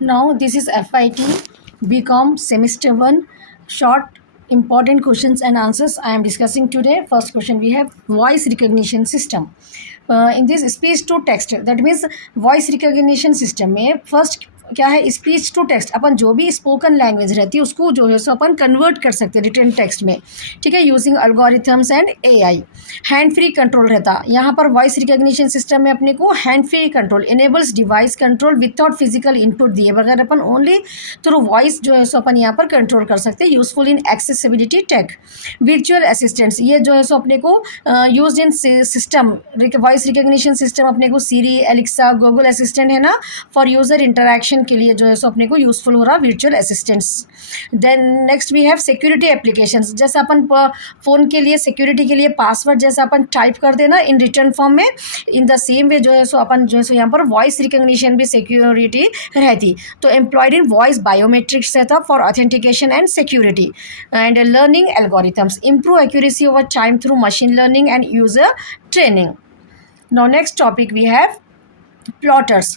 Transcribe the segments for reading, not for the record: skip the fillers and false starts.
Now this is FIT BCom semester 1 short important questions and answers I am discussing today. First question we have voice recognition system. In this speech to text, that means voice recognition system में first क्या है, speech to text अपन जो भी spoken language रहती है उसको जो है सो अपन कन्वर्ट कर सकते हैं रिटन टेक्स्ट में, ठीक है, using algorithms and AI. Hand free control रहता यहाँ पर वॉइस रिकॉग्निशन सिस्टम में अपने को hand free control enables device control without physical input दिए बगैर अपन ओनली थ्रू वॉइस जो है सो अपन यहाँ पर कंट्रोल कर सकते हैं. Useful in accessibility tech. Virtual assistants ये जो है सो अपने को use in system voice recognition system अपने को सीरी एलेक्सा गूगल असिस्टेंट है ना, फॉर यूज़र इंटरेक्शन के लिए जो है सो अपने को यूजफुल हो रहा virtual assistants. Then next we have security applications. जैसा अपन फ़ोन के लिए सिक्योरिटी के लिए पासवर्ड जैसा अपन टाइप कर देना इन रिटर्न फॉर्म में, इन द सेम वे जो है सो अपन जो है सो यहाँ पर वॉइस रिकॉग्निशन भी सिक्योरिटी रहती. तो एम्प्लॉयड इन वॉइस बायोमेट्रिक्स रहता for authentication and security. And learning algorithms improve accuracy over time through machine learning and user training. Now next topic we have plotters.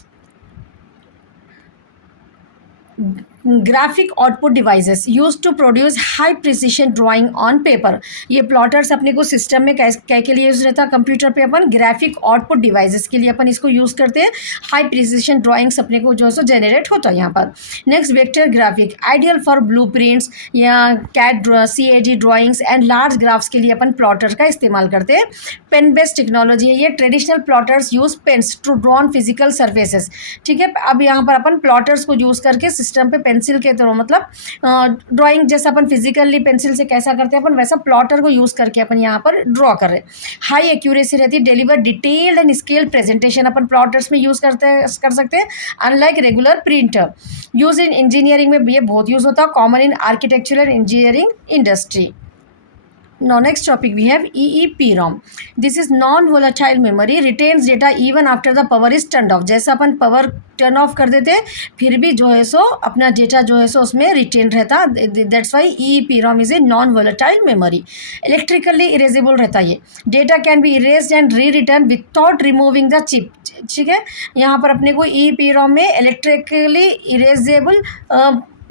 Graphic output devices use to produce high precision drawing on paper. ये plotters अपने को system में क्या के लिए use रहता है, computer पे अपन ग्राफिक आउटपुट डिवाइसेस के लिए अपन इसको यूज़ करते हैं. हाई प्रिसिशन ड्राइंग्स अपने को जो है सो जनरेट होता है यहाँ पर. Next vector graphic ideal for blue prints या cat CAD drawings and large graphs के लिए अपन प्लॉटर का इस्तेमाल करते हैं. पेन बेस्ड टेक्नोलॉजी है ये. Traditional plotters use pens to draw on physical surfaces, ठीक है. अब यहाँ पर अपन प्लॉटर्स को यूज़ करके सिस्टम पे पेंसिल के थ्रू मतलब ड्राइंग जैसा अपन फिजिकली पेंसिल से कैसा करते हैं अपन वैसा प्लॉटर को यूज़ करके अपन यहाँ पर ड्रॉ कर रहे हैं. हाई एक्यूरेसी रहती है. Deliver detailed and scale presentation upon plotters में यूज़ कर सकते हैं unlike regular printer. Use in engineering में भी ये बहुत यूज़ होता है. Common in architectural engineering industry. Now next topic we have EEPROM. This is non-volatile memory, retains data even after the power is turned off. जैसा अपन power turn off कर देते फिर भी जो है सो अपना डेटा जो है सो उसमें रिटेन रहता. That's why EEPROM is a non volatile memory. Electrically erasable रहता ये. Data can be erased and rewritten without removing the chip, ठीक है. यहाँ पर अपने को EEPROM में इलेक्ट्रिकली इरेजेबल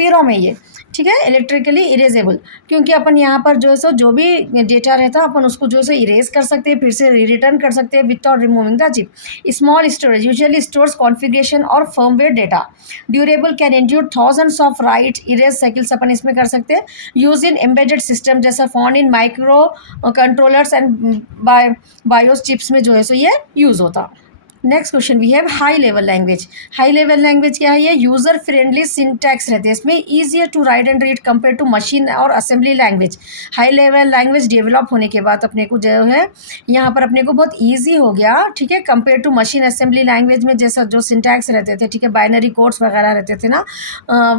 PROM है ये, ठीक है, इलेक्ट्रिकली इरेजेबल. क्योंकि अपन यहाँ पर जो है सो जो भी डेटा रहता है अपन उसको जो है सो इरेज कर सकते हैं फिर से रिटर्न कर सकते हैं without removing the chip. Small storage usually stores configuration और firmware data. Durable can endure thousands of write erase cycles अपन इसमें कर सकते हैं. यूज इन एम्बेडेड सिस्टम जैसा found in microcontrollers and BIOS chips में जो है सो ये यूज़ होता. Next question we have high level language. High level language क्या है, ये यूज़र फ्रेंडली सिंटैक्स रहते हैं इसमें. Easier to right and read compare to machine और assembly language. High level language develop होने के बाद अपने को जो है यहाँ पर अपने को बहुत ईजी हो गया, ठीक है, compare to machine assembly language में जैसा जो सिंटैक्स रहते थे, ठीक है, बाइनरी कोड्स वगैरह रहते थे ना.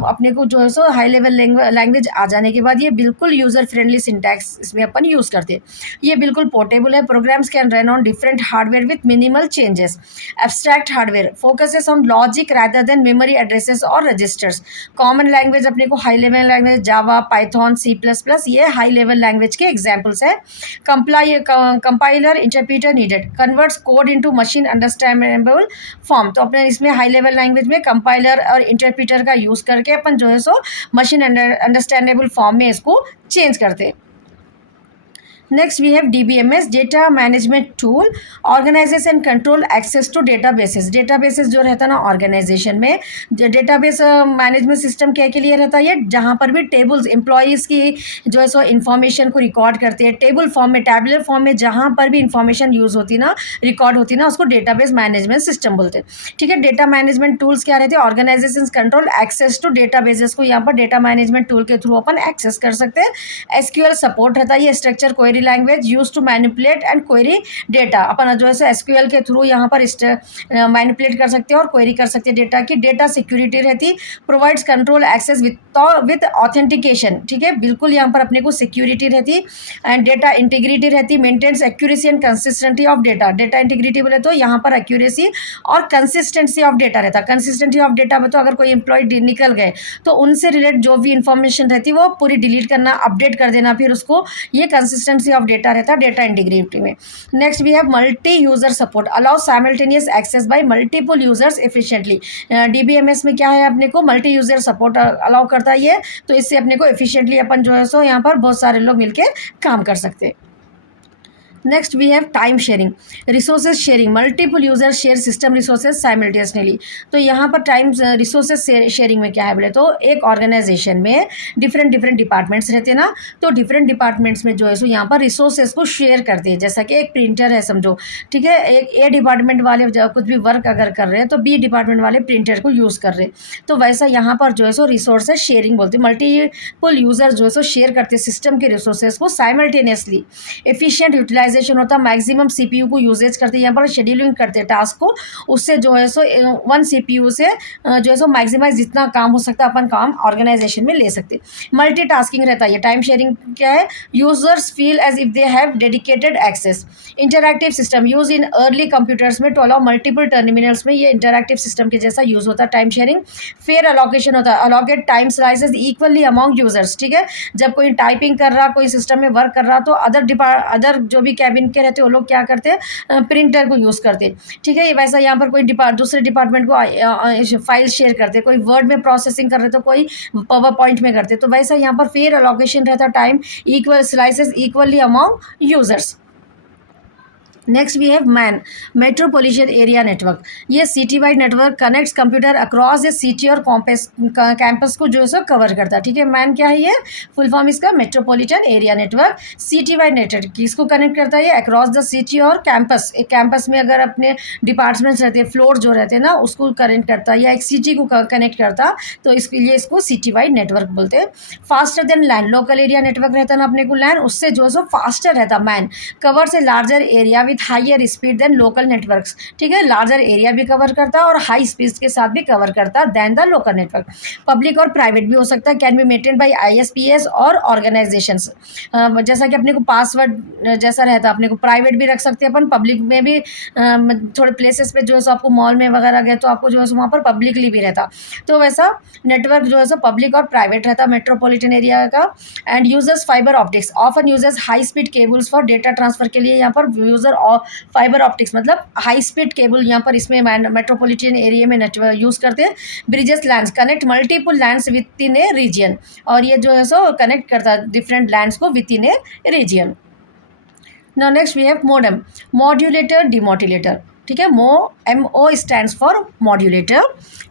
अपने को जो है सो हाई लेवल लैंग्वेज आ जाने के बाद ये बिल्कुल यूज़र फ्रेंडली सिंटैक्स इसमें अपन यूज़ करते हैं. ये बिल्कुल पोर्टेबल है. Programs can run on different hardware with minimal changes. Abstract hardware focuses on logic rather than memory addresses or registers. Common language अपने को high level language Java, Python, C++ ये high level language के examples है. Compiler interpreter needed. Converts code into machine understandable form. तो अपने इसमें high level language में compiler और interpreter का use करके अपन जो है सो machine understandable form में इसको change करते हैं. Next we have DBMS, Data Management Tool, Organizes and Control Access to Databases. Databases जो रहता है ना ऑर्गेनाइजेशन में, डेटाबेस मैनेजमेंट सिस्टम क्या के लिए रहता है ये, जहाँ पर भी टेबल्स एम्प्लॉयज़ की जो है सो इन्फॉर्मेशन को रिकॉर्ड करते हैं टेबल फॉर्म में, टैबुलर फॉर्म में, जहाँ पर भी इन्फॉर्मेशन यूज़ होती ना रिकॉर्ड होती ना उसको डेटाबेस मैनेजमेंट सिस्टम बोलते हैं, ठीक है. डेटा मैनेजमेंट टूल्स क्या रहते हैं, organization control access to databases को यहाँ पर डेटा मैनेजमेंट टूल के थ्रू अपन एक्सेस कर सकते हैं. SQL सपोर्ट रहता है ये. Structure query language use to manipulate and query data. अपन जो है सो SQL के थ्रू यहाँ पर मैनिपुलेट कर सकते हैं और क्वेरी कर सकते हैं डेटा की. डेटा सिक्योरिटी रहती. Provides control access with authentication, ठीक है, बिल्कुल यहाँ पर अपने को सिक्योरिटी रहती. एंड डेटा इंटीग्रिटी रहती. Maintains accuracy and consistency of data. Data integrity बोले तो यहाँ पर एक्यूरेसी और कंसिस्टेंसी ऑफ डेटा रहता. कंसिस्टेंसी ऑफ डेटा में तो अगर कोई एम्प्लॉय निकल गए तो उनसे रिलेटेड जो भी इंफॉर्मेशन रहती वो पूरी डिलीट करना, अपडेट कर देना फिर उसको. ये कंसिस्टेंसी एफिशिएंसी ऑफ डेटा रहता है डेटा इंटीग्रिटी में। Next we have multi user support, allow simultaneous access by multiple users efficiently. DBMS में क्या है, अपने को मल्टी यूजर सपोर्ट अलाउ करता है ये, तो इससे अपने को एफिशिएंटली अपन जो है सो यहाँ पर बहुत सारे लोग मिलके काम कर सकते हैं। Next we have time sharing, resources sharing, multiple user share system resources simultaneously. तो यहाँ पर टाइम रिसोर्सेज शेयरिंग में क्या है बोले तो एक ऑर्गेनाइजेशन में डिफरेंट डिपार्टमेंट्स रहते हैं ना, तो डिफरेंट डिपार्टमेंट्स में जो है सो यहाँ पर रिसोर्सेज को शेयर करते हैं। जैसा कि एक प्रिंटर है समझो, ठीक है, एक ए डिपार्टमेंट वाले जब कुछ भी वर्क अगर कर रहे हैं तो बी डिपार्टमेंट वाले प्रिंटर को यूज़ कर रहे हैं, तो वैसा यहाँ पर जो है सो रिसोर्सेज शेयरिंग बोलते हैं। मल्टीपल यूजर जो है सो शेयर करते हैं सिस्टम के रिसोर्सेज को साइमल्टेनियसली। एफिशिएंट यूटिलाइजेशन होता है, मैक्सिमम सीपीयू को यूजेज करते हैं, यहाँ पर शेड्यूलिंग करते हैं टास्क को, उससे जो है सो वन सीपीयू से जो है सो मैक्सिमाइज जितना काम हो सकता है अपन काम ऑर्गेनाइजेशन में ले सकते हैं। मल्टीटास्किंग रहता है ये। टाइम शेयरिंग क्या है, users feel as if they have dedicated access. Interactive system use in early computers में टू अलाउ मल्टीपल टर्मिनल्स में, ये इंटरैक्टिव सिस्टम के जैसा यूज होता है टाइम शेयरिंग। फेयर अलोकेशन होता है, allocate time slices equally among users, ठीक है, जब कोई टाइपिंग कर रहा, कोई सिस्टम में वर्क कर रहा, तो अदर जो भी कैबिन के रहते हैं वो लोग क्या करते हैं, प्रिंटर को यूज़ करते हैं, ठीक है। वैसा यहाँ पर कोई दूसरे डिपार्टमेंट को फाइल शेयर करते, कोई वर्ड में प्रोसेसिंग कर रहे तो कोई पावर पॉइंट में करते, तो वैसा यहाँ पर फेयर अलोकेशन रहता, time equal slices equally among users. Next we have MAN, metropolitan area network. ये city wide network connects computer across a city और कैंपस को जो है सो कवर करता है, ठीक है। मैन क्या है, ये फुल फॉर्म इसका metropolitan area network, city wide network किसको कनेक्ट करता है, ये अक्रॉस द सिटी और कैंपस, एक कैंपस में अगर अपने डिपार्टमेंट्स रहते हैं, फ्लोर जो रहते हैं ना, उसको कनेक्ट करता है, या एक सिटी को कनेक्ट करता, तो इसके लिए इसको सिटी वाइड नेटवर्क बोलते हैं। Faster than LAN, local area network रहता है ना अपने को लैन, उससे जो है सो फास्टर रहता MAN, covers a larger area with higher speed than local networks, ठीक है, लार्जर एरिया भी कवर करता है और हाई स्पीड के साथ भी कवर करता है than the local network. Public और प्राइवेट भी हो सकता है, can be maintain by ISPs और ऑर्गेनाइजेशंस। जैसा कि अपने को पासवर्ड जैसा रहता है, अपने को प्राइवेट भी रख सकते हैं अपन, पब्लिक में भी थोड़े प्लेसेस पे जो है सो आपको मॉल में वगैरह गए तो आपको जो है सो वहाँ पर पब्लिकली भी रहता, तो वैसा नेटवर्क जो है सो पब्लिक और प्राइवेट रहता मेट्रोपॉलिटन एरिया का। And users fibre optics, often users high speed cables for data transfer के लिए, यहाँ पर यूजर फाइबर ऑप्टिक्स मतलब हाई स्पीड केबल यहाँ पर इसमें मेट्रोपॉलिटन एरिया में नेटवर्क यूज़ करते हैं। Bridges LANs connect multiple LANs within a region, और ये जो है सो कनेक्ट करता है डिफरेंट लैंड्स को within a region. Now next we have modem, modulator demodulator, ठीक है। MO stands for modulator,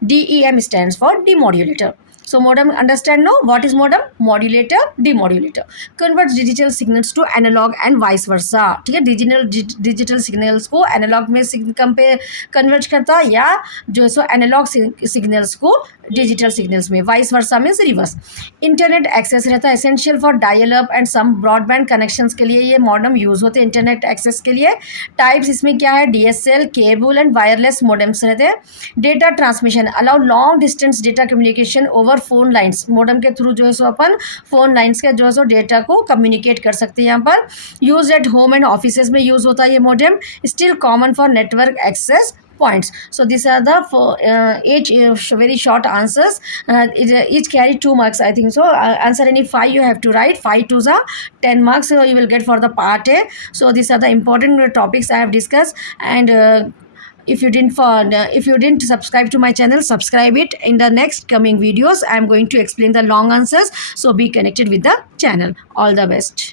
DEM stands for demodulator. So modem, understand now what is modem? Modulator, demodulator. Converts digital signals to analog and vice versa, ठीक है। Digital signals को analogue में convert करता है, या जो है सो एनालॉग सिग्नल्स को डिजिटल सिग्नल्स में, वाइस वर्सा में रिवर्स। इंटरनेट एक्सेस रहता है, essential for dial up and some broadband connections के लिए ये मॉडेम यूज़ होते हैं इंटरनेट एक्सेस के लिए। टाइप्स इसमें क्या है, DSL, cable and wireless modems रहते हैं। Data transmission, allow long distance data communication over phone lines, modem के थ्रू जो है सो अपन फोन लाइन्स के जो है सो डेटा को कम्युनिकेट कर सकते हैं। यहाँ पर use at home and offices में यूज़ होता है ये modem, still common for network access points. So these are the eight very short answers. Each carry 2 marks, I think so. Answer any 5 you have to write. 5 2s are 10 marks. So you will get for the part A. So these are the important topics I have discussed. And if you didn't subscribe to my channel, subscribe it. In the next coming videos, I am going to explain the long answers. So be connected with the channel. All the best.